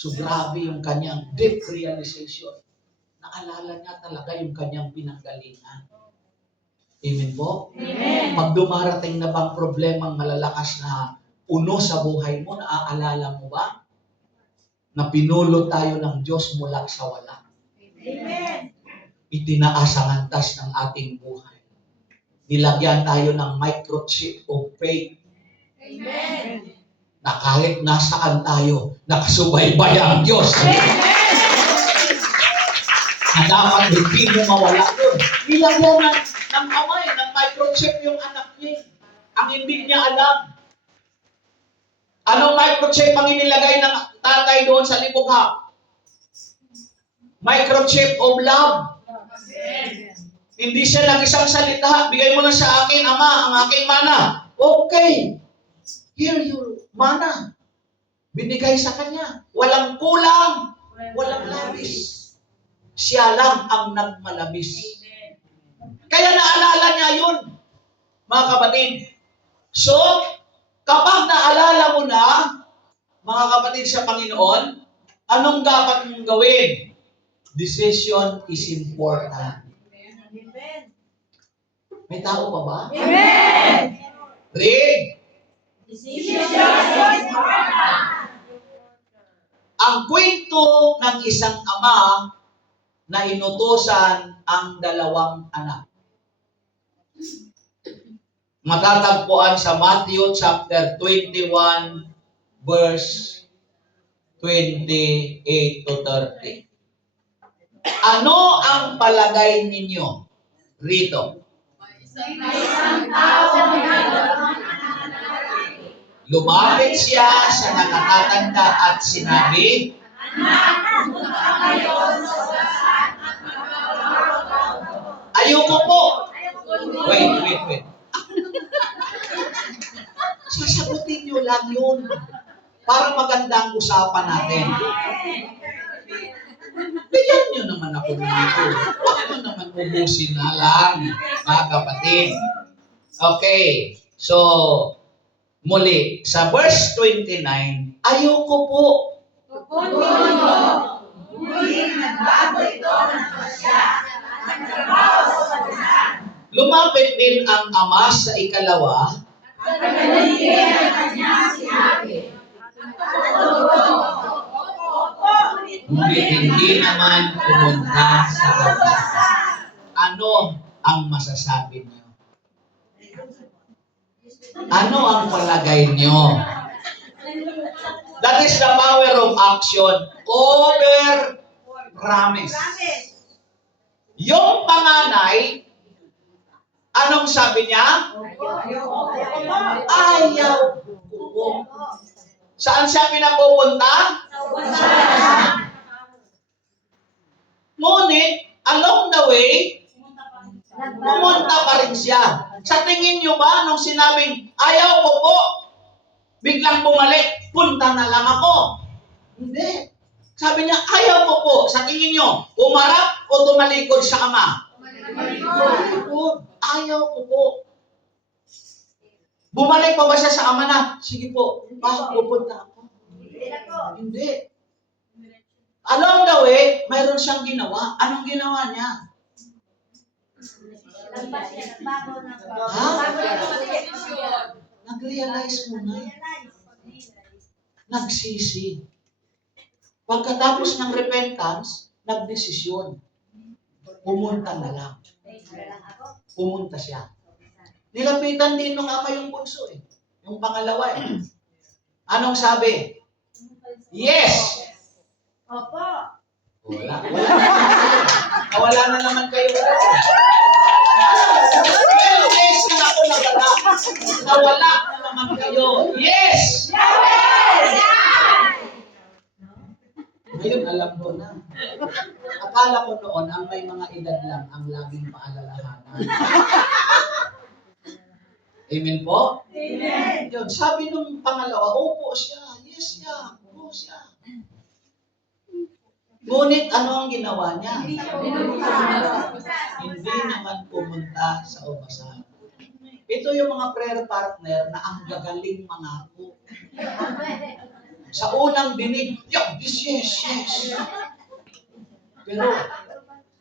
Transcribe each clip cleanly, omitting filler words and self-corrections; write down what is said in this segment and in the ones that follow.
So grabe yung kanyang deep realization. Naalala niya talaga yung kanyang pinanggalingan. Amen po? Amen. Pag dumarating na bang problemang malalakas na uno sa buhay mo, naaalala mo ba? Na pinulot tayo ng Diyos mula sa wala. Amen. Itinaas ang antas ng ating buhay. Nilagyan tayo ng microchip of faith. Amen. Na kahit nasaan tayo, nakasubaybay ang Diyos. Na dapat hindi mo mawala doon. Nilagyan ng kamay, ng microchip yung anak niya. Ang hindi niya alam. Anong microchip ang inilagay ng tatay doon sa libugha? Microchip of love. Hindi siya nag-isang salita. Bigay mo na sa akin, Ama, ang aking mana. Okay. Here your mana. Binigay sa kanya. Walang kulang. Walang labis. Siya lang ang nagmalabis. Kaya naalala niya yun, mga kapatid. So, kapag naalala mo na, mga kapatid sa Panginoon, anong dapat mong gawin? Decision is important. May tao pa ba? Amen. Read. Decision is important. Ang kwento ng isang ama na inutusan ang dalawang anak. Matatagpuan sa Matthew chapter 21 verse 28 to 30. Ano ang palagay ninyo rito? May isang tao na dalawang anak. Lumapit siya sa nakatatanda at sinabi, Anak, punta ka ngayon sa ugasan at magkakaroon. ayoko po. Wait. Sasagutin nyo lang yun. Para maganda ang usapan natin. Bigyan nyo naman ako dito. Huwag mo naman ubusin na lang, mga kapatid. Okay. So, muli, sa verse 29, ayoko po. Tukunin ngunit nagbago ito ng pasya at nagtrabaho sa ugasan. Lumapit din ang ama sa ikalawa. At nagalitin ang kanyang sinabi. Ngunit hindi naman pumunta sa ugasan. Ano ang masasabi niyo? Ano ang palagay niyo? That is the power of action over promise. Yung panganay, anong sabi niya? Ayaw ko. Saan siya pinapupunta? Ngunit, along the way, pumunta pa rin siya. Sa tingin niyo ba, nung sinabing, ayaw ko po, biglang bumalik, punta na lang ako? Hindi. Sabi niya, ayaw ko po. Sa tingin niyo, umarap o tumalikod sa ama? Tumalikod. Ayaw ko po. Bumalik pa ba siya sa ama na? Sige po, pupunta ako. Hindi. Along the way, mayroon siyang ginawa. Anong ginawa niya? Nag-realize muna. Nagsisi. Pagkatapos ng repentance, nagdesisyon. Pumunta na lang. Pumunta siya. Nilapitan din ng ama yung bunso eh. Yung pangalawa eh. Anong sabi? Yes! Opo. Wala. Wala na naman kayo. Yes na ako nagala. Nawala na naman kayo. Yes! Ngayon, alam ko na. Akala ko noon, ang may mga edad lang ang laging paalalahanan. Amen po? Amen. Yun, sabi nung pangalawa, opo siya, yes siya, opo siya. Ngunit ano ang ginawa niya? Hindi naman pumunta sa ugasan. Ito yung mga prayer partner na ang gagaling mangako. Sa unang dinig, yeah, yes. Pero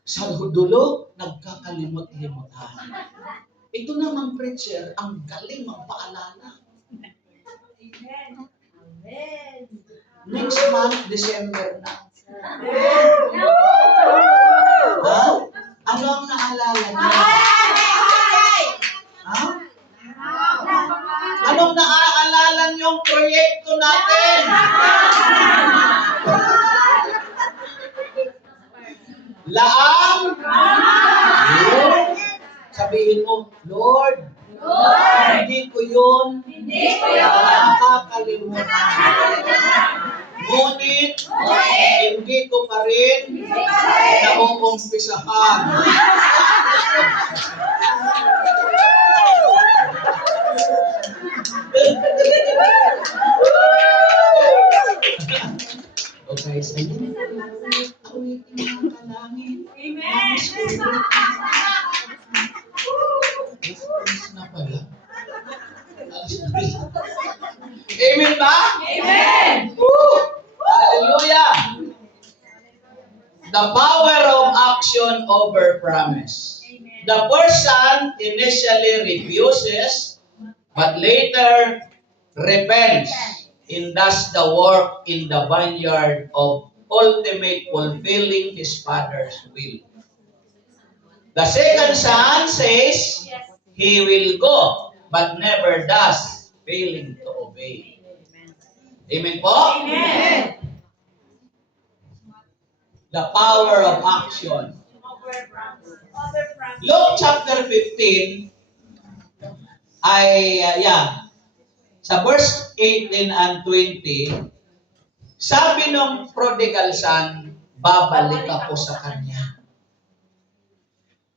sa dulo, nagkakalimot-limutan. Ito namang preacher, ang galing magpaalala. Next month, December na. Ha? Ano ang naalala niya? Ha? Anong naaalala niyong proyekto natin? Laang? Sabihin mo, Lord, hindi ko yun nakakalimutan. Ngunit, hindi ko pa rin nauumpisahan. Okay, sa inyo. Awitin ang kalangit. Amen. Alas na pala. Amen ba? Amen. Woo! Hallelujah! The power of action over promise. The person initially refuses, but later repents and does the work in the vineyard of ultimate fulfilling his Father's will. The second son says he will go, but never does, failing to obey. Amen po? Amen. The power of action. Luke chapter 15 ay, sa verse 18 and 20, sabi ng prodigal son, babalik ako sa kanya.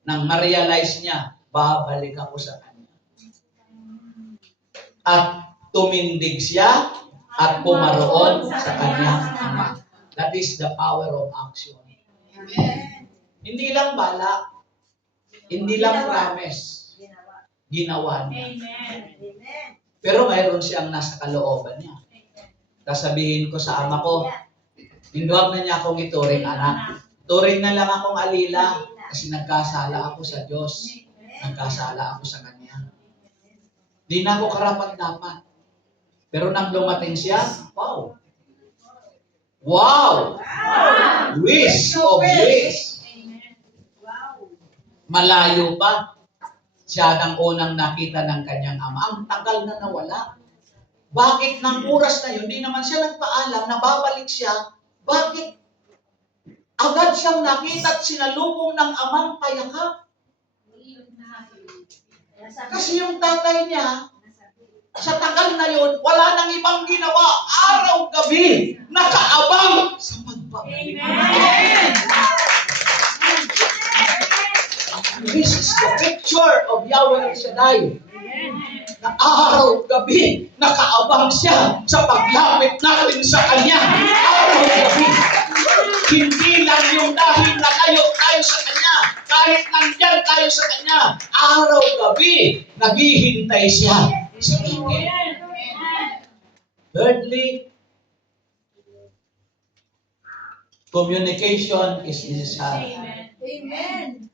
Nang ma-realize niya, babalik ako sa kanya. At tumindig siya at pumaroon sa kanyang ama. That is the power of action. Hindi lang balak, hindi lang promise, ginawa niya. Pero mayroon siyang nasa kalooban niya. Sasabihin ko sa ama ko, hinduwag na niya akong ituring anak. Turing na lang akong alila kasi nagkasala ako sa Diyos. Nagkasala ako sa Kanya. Di na ako karapat-dapat. Pero nang dumating siya, wow! Wow! Wish of wish! Malayo pa. Siya ang unang nakita ng kanyang ama. Ang tagal na nawala. Bakit ng oras na yun, di naman siya nagpaalam na babalik siya. Bakit? Agad siyang nakita at sinalubong ng amang payakap. Kasi yung tatay niya, sa tagal na yun, wala nang ibang ginawa. Araw-gabi, nakaabang sa pagbabalik. This is the picture of Yahweh Shaddai. Na araw-gabi, nakaabang siya sa paglapit natin sa Kanya. Araw-gabi. Hindi lang yung dahil nalayo tayo sa Kanya. Kahit nandyan tayo sa Kanya, araw-gabi, naghihintay siya sa atin. Thirdly, communication is necessary. Amen.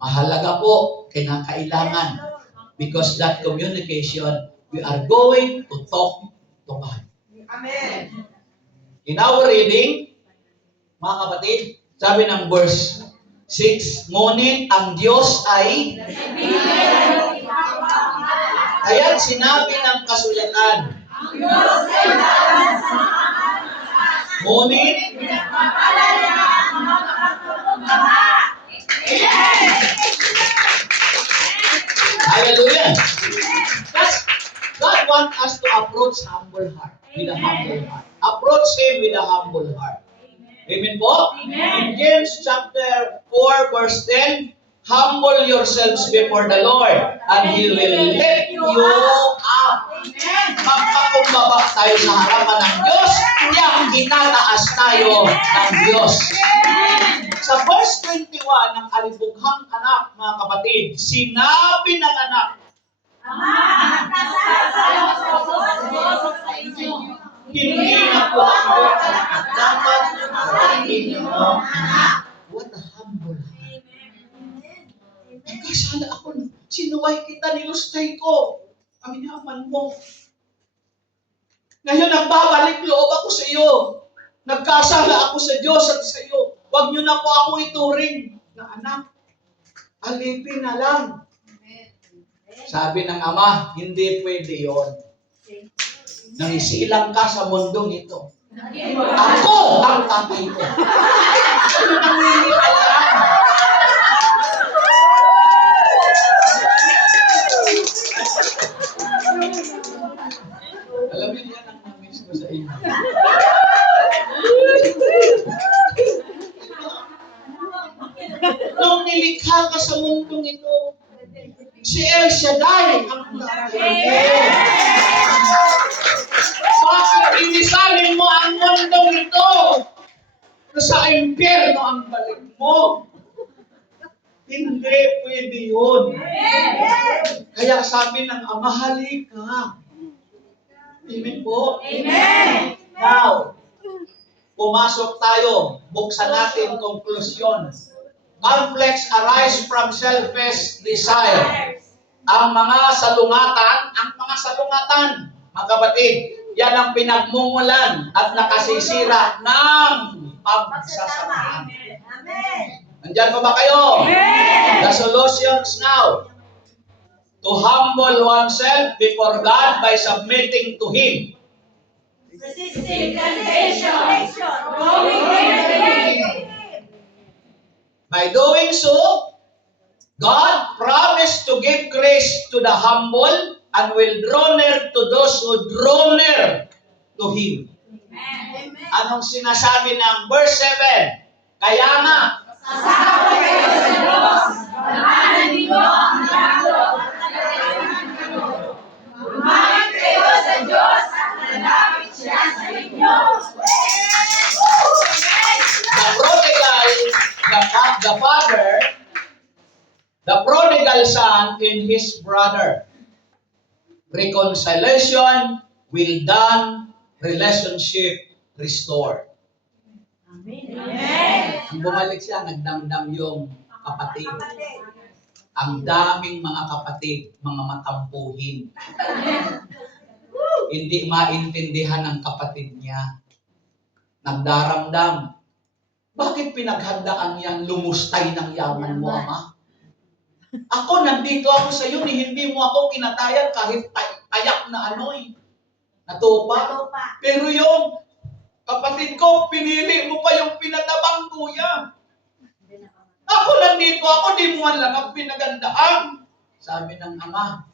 Mahalaga po, kinakailangan. Because that communication, we are going to talk to God. Amen. In our reading, mga kapatid, sabi ng verse 6, ngunit ang Diyos ay kaya't sinabi ng kasulatan, ngunit hallelujah. God wants us to approach humble heart with a humble heart. Approach Him with a humble heart. Amen po? Amen. In James chapter 4 verse 10, humble yourselves before the Lord and He will lift you up. Magpakumbaba tayo sa harapan ng Diyos, kaya itataas tayo ng Diyos. Sa verse 21 ng alibughang anak, mga kapatid, sinabi ng anak, Hindi na po ako dapat tawagin niyong anak. What a humble heart. Nagkasala ako. Sinuway kita, nilustay ko. Ang yaman mo. Ngayon, nagbabalik loob ako sa iyo. Nagkasala ako sa Diyos at sa iyo. Huwag niyo na po ako ituring na anak. Alipin na lang. Sabi ng ama, hindi pwede yon. Nangisilang ka sa mundong ito. Ako ang tatay ko. Ano nangingital lang? Alam niyo yan ang namiss ko sa inyo. Nung nilikha ka sa mundong ito, si El Shaddai ang tatay mo. Bakit inisalin mo ang mundong ito? Sa impyerno ang balik mo. Hindi pwede yun. Kaya sabi ng Ama, halika. Amen po? Amen. Now, pumasok tayo. Buksan natin konklusyon. Conflicts arise from selfish desire. Ang mga salungatan, mga kapatid, yan ang pinagmumulan at nakasisira ng pagsasamahan. Amen. Nandyan pa ba kayo? Amen. The solutions now. To humble oneself before God by submitting to Him. Resisting temptation. Growing in faith. By doing so, God promised to give grace to the humble and will draw near to those who draw near to Him. Amen. Anong sinasabi ng verse 7? Kaya nga, Sasama kayo sa Diyos. Labanan ninyo ang diablo at nagkakaroon kayo. Lumapit kayo sa Diyos at lalapit siya sa inyo. the prodigal son in his brother. Reconciliation, will done, relationship restored. Amen. Ang bumalik siya, nagdamdam yung kapatid. Ang daming mga kapatid, mga matampuhin. Hindi maintindihan ng kapatid niya. Nagdaramdam. Bakit pinaghandaan yan? Lumustay ng yaman mo, Ama? Ako, nandito ako sa iyo, hindi mo ako kinatayan kahit tayak na natupa. Pero yung kapatid ko, pinili mo pa yung pinatabang kuya. Ako, nandito ako, di mo lang ang pinagandaan. Sabi ng ama,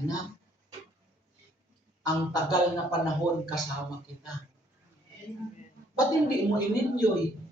anak, ang tagal na panahon kasama kita. Ba't hindi mo in-enjoy?